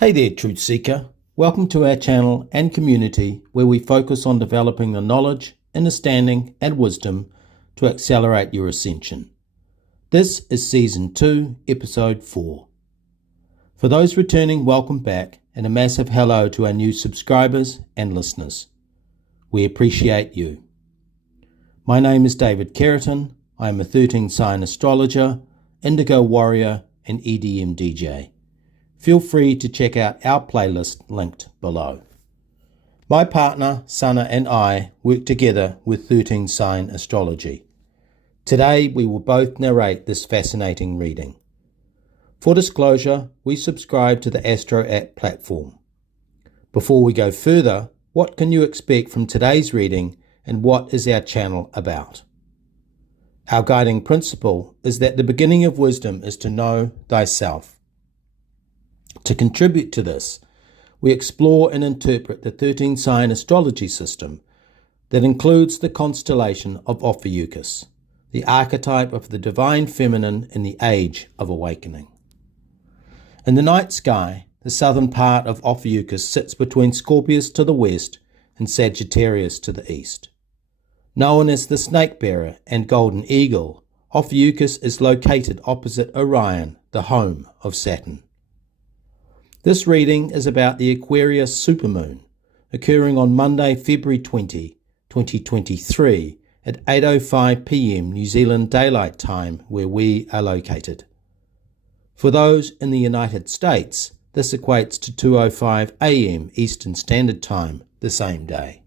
Hey there, Truth Seeker. Welcome to our channel and community where we focus on developing the knowledge, understanding, and wisdom to accelerate your ascension. This is Season 2, Episode 4. For those returning, welcome back, and a massive hello to our new subscribers and listeners. We appreciate you. My name is David Keratin. I am a 13-sign astrologer, indigo warrior, and EDM DJ. Feel free to check out our playlist linked below. My partner, Sana, and I work together with 13-sign astrology. Today we will both narrate this fascinating reading. For disclosure, we subscribe to the Astro app platform. Before we go further, what can you expect from today's reading and what is our channel about? Our guiding principle is that the beginning of wisdom is to know thyself. To contribute to this, we explore and interpret the 13-sign astrology system that includes the constellation of Ophiuchus, the archetype of the divine feminine in the age of awakening. In the night sky, the southern part of Ophiuchus sits between Scorpius to the west and Sagittarius to the east. Known as the Snake Bearer and Golden Eagle, Ophiuchus is located opposite Orion, the home of Saturn. This reading is about the Aquarius Supermoon, occurring on Monday, February 20, 2023 at 8:05 p.m. New Zealand Daylight Time, where we are located. For those in the United States, this equates to 2:05 a.m. Eastern Standard Time the same day.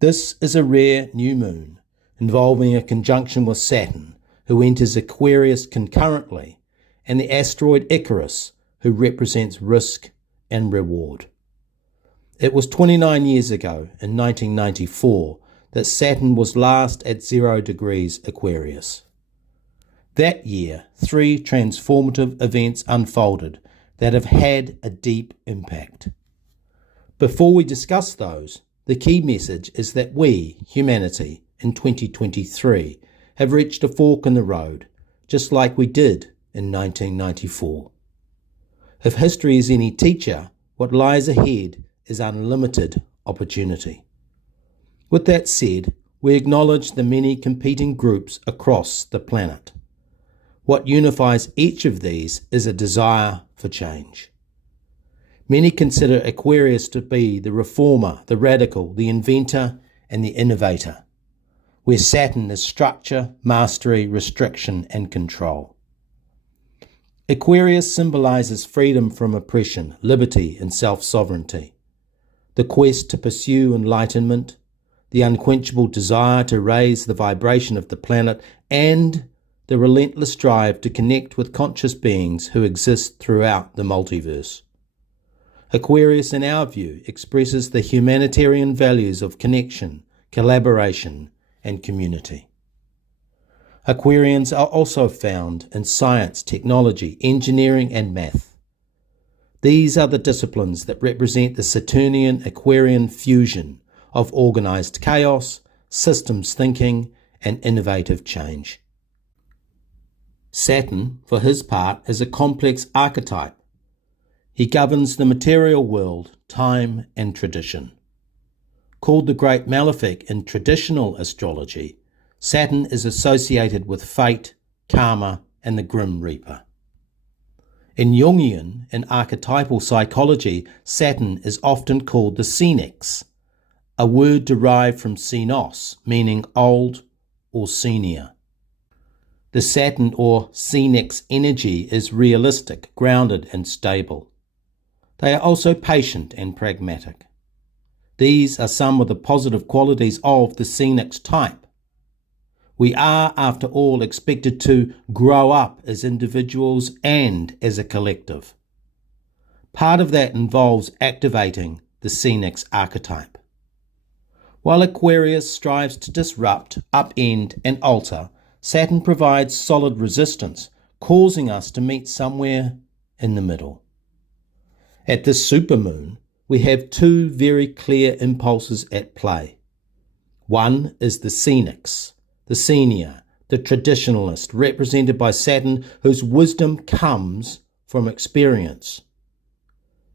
This is a rare new moon, involving a conjunction with Saturn, who enters Aquarius concurrently, and the asteroid Icarus, who represents risk and reward. It was 29 years ago, in 1994, that Saturn was last at 0 degrees Aquarius. That year, 3 transformative events unfolded that have had a deep impact. Before we discuss those, the key message is that we, humanity, in 2023, have reached a fork in the road, just like we did in 1994. If history is any teacher, what lies ahead is unlimited opportunity. With that said, we acknowledge the many competing groups across the planet. What unifies each of these is a desire for change. Many consider Aquarius to be the reformer, the radical, the inventor, and the innovator, where Saturn is structure, mastery, restriction, and control. Aquarius symbolizes freedom from oppression, liberty, and self-sovereignty, the quest to pursue enlightenment, the unquenchable desire to raise the vibration of the planet, and the relentless drive to connect with conscious beings who exist throughout the multiverse. Aquarius, in our view, expresses the humanitarian values of connection, collaboration, and community. Aquarians are also found in science, technology, engineering, and math. These are the disciplines that represent the Saturnian-Aquarian fusion of organized chaos, systems thinking, and innovative change. Saturn, for his part, is a complex archetype. He governs the material world, time, and tradition. Called the Great Malefic in traditional astrology, Saturn is associated with fate, karma, and the Grim Reaper. In Jungian and archetypal psychology, Saturn is often called the Senex, a word derived from senos, meaning old or senior. The Saturn or Senex energy is realistic, grounded, and stable. They are also patient and pragmatic. These are some of the positive qualities of the Senex type. We are, after all, expected to grow up as individuals and as a collective. Part of that involves activating the Senex archetype. While Aquarius strives to disrupt, upend, and alter, Saturn provides solid resistance, causing us to meet somewhere in the middle. At this supermoon, we have 2 very clear impulses at play. One is the Senex, the senior, the traditionalist, represented by Saturn, whose wisdom comes from experience.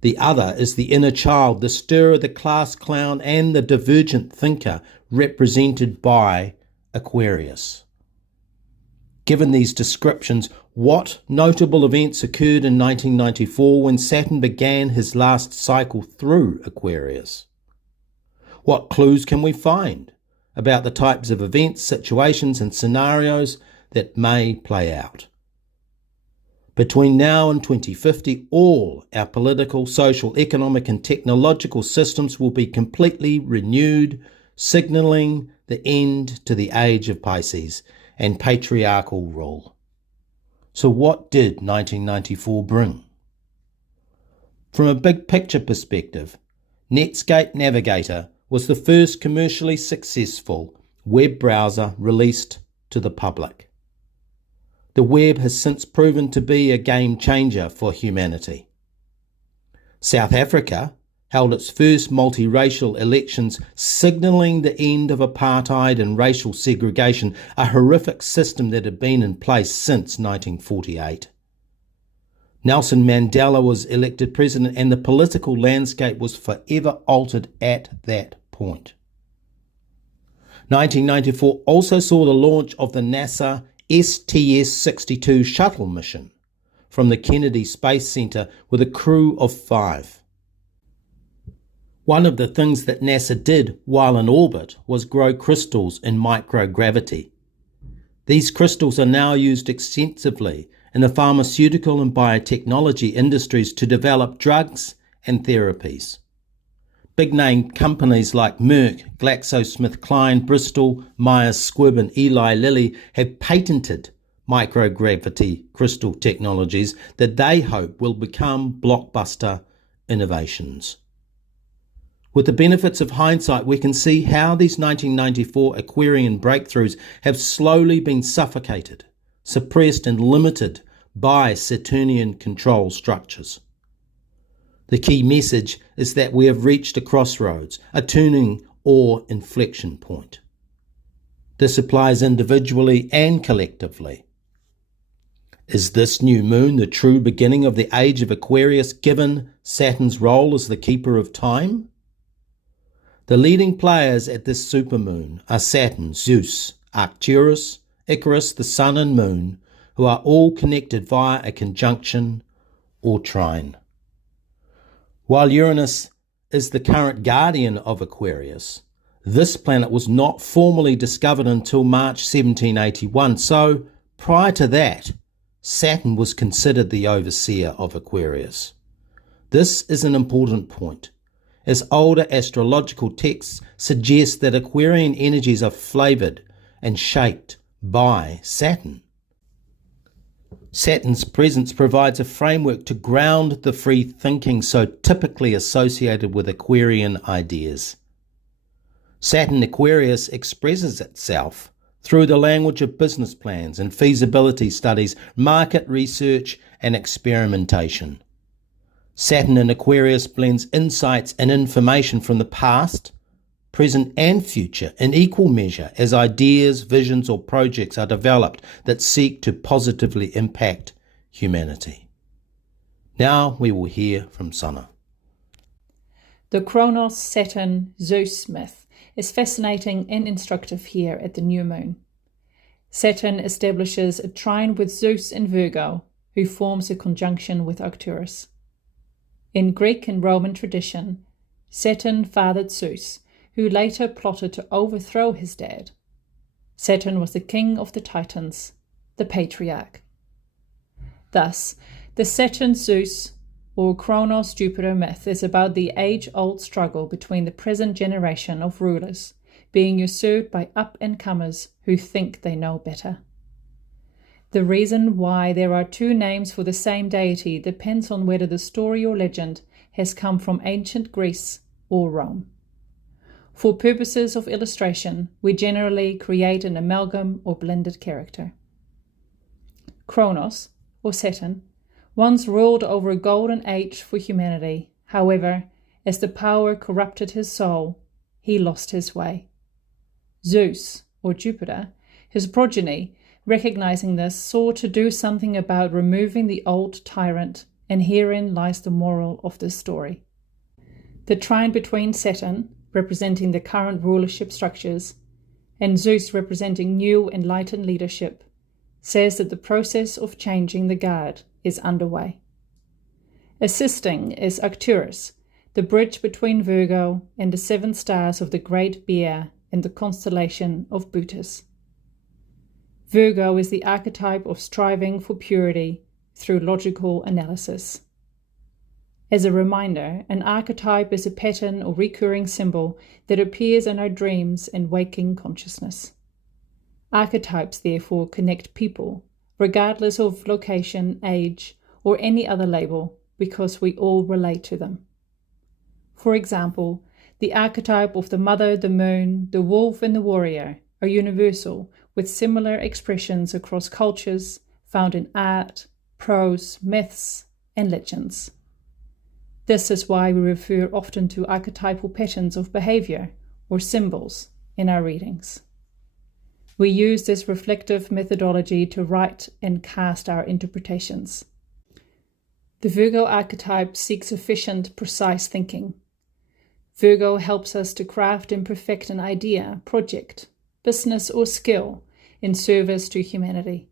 The other is the inner child, the stirrer, the class clown, and the divergent thinker, represented by Aquarius. Given these descriptions, what notable events occurred in 1994 when Saturn began his last cycle through Aquarius? What clues can we find about the types of events, situations, and scenarios that may play out? Between now and 2050, all our political, social, economic, and technological systems will be completely renewed, signalling the end to the age of Pisces and patriarchal rule. So what did 1994 bring? From a big picture perspective, Netscape Navigator was the first commercially successful web browser released to the public. The web has since proven to be a game changer for humanity. South Africa held its first multiracial elections, signalling the end of apartheid and racial segregation, a horrific system that had been in place since 1948. Nelson Mandela was elected president, and the political landscape was forever altered at that point. 1994 also saw the launch of the NASA STS-62 Shuttle mission from the Kennedy Space Center with a crew of 5. One of the things that NASA did while in orbit was grow crystals in microgravity. These crystals are now used extensively in the pharmaceutical and biotechnology industries to develop drugs and therapies. Big-name companies like Merck, GlaxoSmithKline, Bristol, Myers Squibb, and Eli Lilly have patented microgravity crystal technologies that they hope will become blockbuster innovations. With the benefits of hindsight, we can see how these 1994 Aquarian breakthroughs have slowly been suffocated, suppressed, and limited by Saturnian control structures. The key message is that we have reached a crossroads, a turning or inflection point. This applies individually and collectively. Is this new moon the true beginning of the age of Aquarius, given Saturn's role as the keeper of time? The leading players at this supermoon are Saturn, Zeus, Arcturus, Icarus, the Sun and Moon, who are all connected via a conjunction or trine. While Uranus is the current guardian of Aquarius, this planet was not formally discovered until March 1781, so prior to that, Saturn was considered the overseer of Aquarius. This is an important point, as older astrological texts suggest that Aquarian energies are flavoured and shaped by Saturn. Saturn's presence provides a framework to ground the free thinking so typically associated with Aquarian ideas. Saturn Aquarius expresses itself through the language of business plans and feasibility studies, market research and experimentation. Saturn in Aquarius blends insights and information from the past, present and future in equal measure as ideas, visions or projects are developed that seek to positively impact humanity. Now we will hear from Sana. The Kronos Saturn Zeus myth is fascinating and instructive here at the new moon. Saturn establishes a trine with Zeus in Virgo, who forms a conjunction with Arcturus. In Greek and Roman tradition, Saturn fathered Zeus, who later plotted to overthrow his dad. Saturn was the king of the Titans, the patriarch. Thus, the Saturn-Zeus or Kronos-Jupiter myth is about the age-old struggle between the present generation of rulers being usurped by up-and-comers who think they know better. The reason why there are two names for the same deity depends on whether the story or legend has come from ancient Greece or Rome. For purposes of illustration, we generally create an amalgam or blended character. Kronos, or Saturn, once ruled over a golden age for humanity. However, as the power corrupted his soul, he lost his way. Zeus, or Jupiter, his progeny, recognizing this, sought to do something about removing the old tyrant and herein lies the moral of this story. The trine between Saturn, representing the current rulership structures, and Zeus representing new enlightened leadership, says that the process of changing the guard is underway. Assisting is Arcturus, the bridge between Virgo and the 7 stars of the Great Bear in the constellation of Bootes. Virgo is the archetype of striving for purity through logical analysis. As a reminder, an archetype is a pattern or recurring symbol that appears in our dreams and waking consciousness. Archetypes therefore connect people, regardless of location, age, or any other label, because we all relate to them. For example, the archetype of the mother, the moon, the wolf, and the warrior are universal, with similar expressions across cultures found in art, prose, myths, and legends. This is why we refer often to archetypal patterns of behavior, or symbols, in our readings. We use this reflective methodology to write and cast our interpretations. The Virgo archetype seeks efficient, precise thinking. Virgo helps us to craft and perfect an idea, project, business, or skill in service to humanity.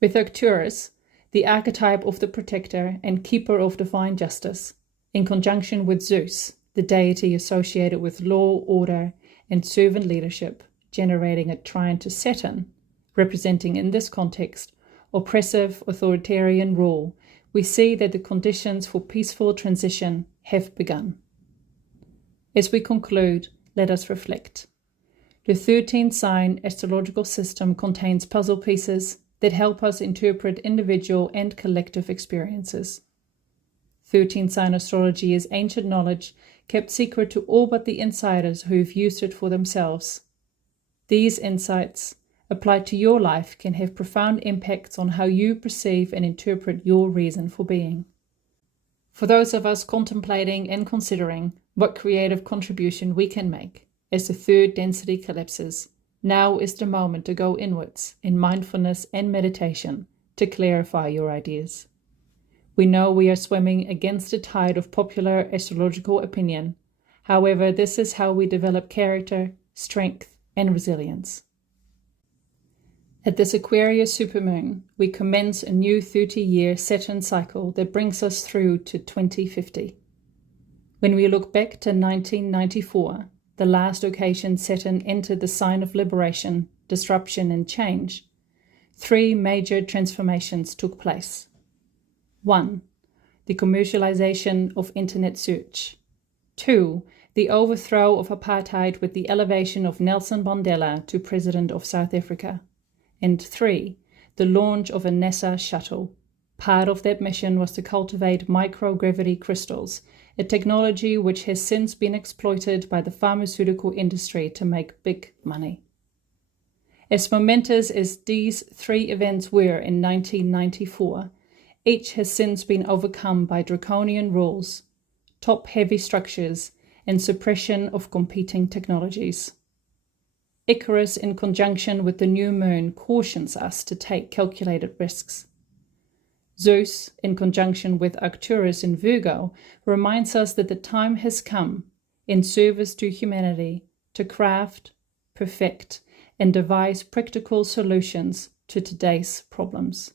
With Arcturus, the archetype of the protector and keeper of divine justice, in conjunction with Zeus, the deity associated with law, order, and servant leadership, generating a trine to Saturn, representing in this context oppressive authoritarian rule, we see that the conditions for peaceful transition have begun. As we conclude, let us reflect. The 13-sign astrological system contains puzzle pieces that help us interpret individual and collective experiences. 13-sign astrology is ancient knowledge kept secret to all but the insiders who have used it for themselves. These insights, applied to your life, can have profound impacts on how you perceive and interpret your reason for being. For those of us contemplating and considering what creative contribution we can make as the third density collapses, now is the moment to go inwards in mindfulness and meditation to clarify your ideas. We know we are swimming against the tide of popular astrological opinion. However, this is how we develop character, strength, and resilience. At this Aquarius supermoon, we commence a new 30-year Saturn cycle that brings us through to 2050. When we look back to 1994, the last occasion Saturn entered the sign of liberation, disruption, and change, 3 major transformations took place. 1. The commercialization of internet search. 2. The overthrow of apartheid with the elevation of Nelson Mandela to President of South Africa. And 3. The launch of a NASA Shuttle. Part of that mission was to cultivate microgravity crystals, a technology which has since been exploited by the pharmaceutical industry to make big money. As momentous as these 3 events were in 1994, each has since been overcome by draconian rules, top-heavy structures, and suppression of competing technologies. Icarus, in conjunction with the new moon, cautions us to take calculated risks. Zeus, in conjunction with Arcturus in Virgo, reminds us that the time has come, in service to humanity, to craft, perfect, and devise practical solutions to today's problems.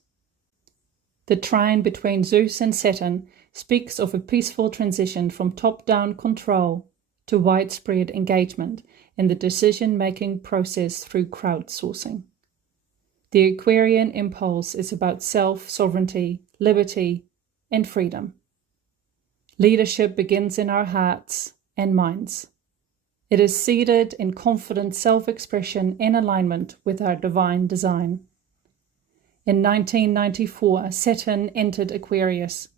The trine between Zeus and Saturn speaks of a peaceful transition from top-down control to widespread engagement in the decision-making process through crowdsourcing. The Aquarian impulse is about self-sovereignty, liberty, and freedom. Leadership begins in our hearts and minds. It is seated in confident self-expression in alignment with our divine design. In 1994, Saturn entered Aquarius.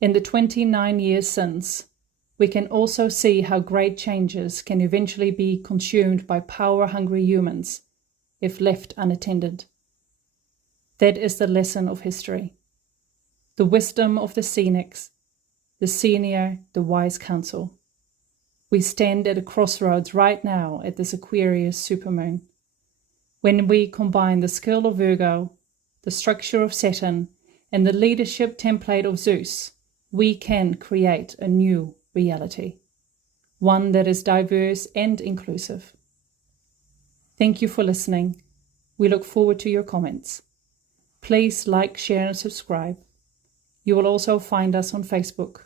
In the 29 years since, we can also see how great changes can eventually be consumed by power-hungry humans if left unattended. That is the lesson of history. The wisdom of the cynics, the senior, the wise counsel. We stand at a crossroads right now at this Aquarius supermoon. When we combine the skill of Virgo, the structure of Saturn, and the leadership template of Zeus, we can create a new reality, one that is diverse and inclusive. Thank you for listening. We look forward to your comments. Please like, share, and subscribe. You will also find us on Facebook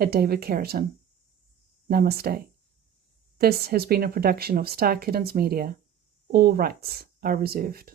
at David Keratin. Namaste. This has been a production of Star Kittens Media. All rights are reserved.